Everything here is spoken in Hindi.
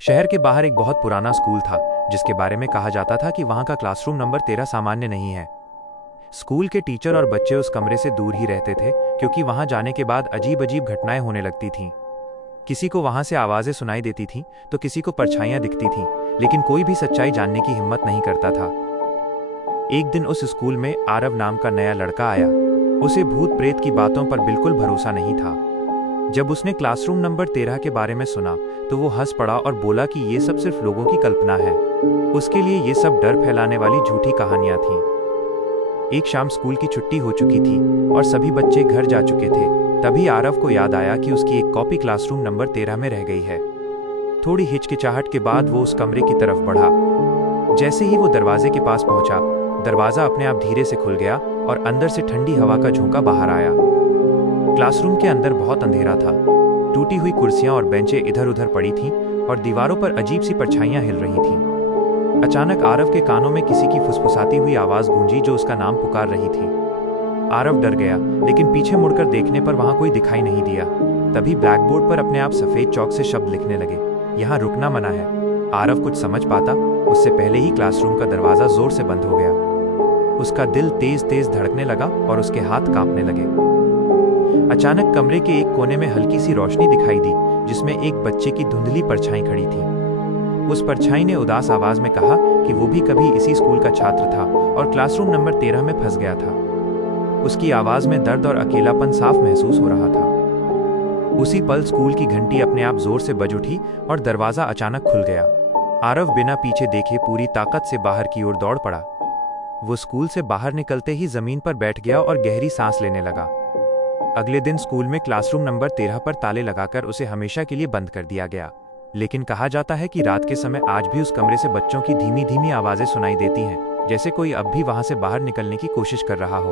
शहर के बाहर एक बहुत पुराना स्कूल था जिसके बारे में कहा जाता था कि वहां का क्लासरूम नंबर 13 सामान्य नहीं है। स्कूल के टीचर और बच्चे उस कमरे से दूर ही रहते थे क्योंकि वहां जाने के बाद अजीब अजीब घटनाएं होने लगती थीं। किसी को वहां से आवाजें सुनाई देती थीं तो किसी को परछाइयां दिखती थीं, लेकिन कोई भी सच्चाई जानने की हिम्मत नहीं करता था। एक दिन उस स्कूल में आरव नाम का नया लड़का आया। उसे भूत प्रेत की बातों पर बिल्कुल भरोसा नहीं था। जब उसने क्लासरूम नंबर 13 के बारे में सुना तो वो हंस पड़ा और बोला कि ये सब सिर्फ लोगों की कल्पना है। उसके लिए ये सब डर फैलाने वाली झूठी कहानियां थीं। एक शाम स्कूल की छुट्टी हो चुकी थी और सभी बच्चे घर जा चुके थे। तभी आरव को याद आया कि उसकी एक कॉपी क्लासरूम नंबर 13 में रह गई है। थोड़ी हिचकिचाहट के बाद वो उस कमरे की तरफ बढ़ा। जैसे ही वो दरवाजे के पास पहुंचा, दरवाजा अपने आप धीरे से खुल गया और अंदर से ठंडी हवा का झोंका बाहर आया। क्लासरूम के अंदर बहुत अंधेरा था। टूटी हुई कुर्सियां और बेंचें इधर उधर पड़ी थीं और दीवारों पर अजीब सी परछाइयां हिल रही थीं। अचानक आरव के कानों में किसी की फुसफुसाती हुई आवाज गूंजी जो उसका नाम पुकार रही थी। आरव डर गया, लेकिन पीछे मुड़कर देखने पर वहां कोई दिखाई नहीं दिया। तभी ब्लैक बोर्ड पर अपने आप सफेद चौक से शब्द लिखने लगे, यहाँ रुकना मना है। आरव कुछ समझ पाता उससे पहले ही क्लासरूम का दरवाजा जोर से बंद हो गया। उसका दिल तेज तेज धड़कने लगा और उसके हाथ कांपने लगे। अचानक कमरे के एक कोने में हल्की सी रोशनी दिखाई दी जिसमें एक बच्चे की धुंधली परछाई खड़ी थी। उस परछाई ने उदास आवाज में कहा कि वो भी कभी इसी स्कूल का छात्र था और क्लासरूम नंबर 13 में फंस गया था। उसकी आवाज में दर्द और अकेलापन साफ महसूस हो रहा था। उसी पल स्कूल की घंटी अपने आप जोर से बज उठी और दरवाजा अचानक खुल गया। आरव बिना पीछे देखे पूरी ताकत से बाहर की ओर दौड़ पड़ा। वो स्कूल से बाहर निकलते ही जमीन पर बैठ गया और गहरी सांस लेने लगा। अगले दिन स्कूल में क्लासरूम नंबर 13 पर ताले लगाकर उसे हमेशा के लिए बंद कर दिया गया। लेकिन कहा जाता है कि रात के समय आज भी उस कमरे से बच्चों की धीमी धीमी आवाजें सुनाई देती हैं, जैसे कोई अब भी वहां से बाहर निकलने की कोशिश कर रहा हो।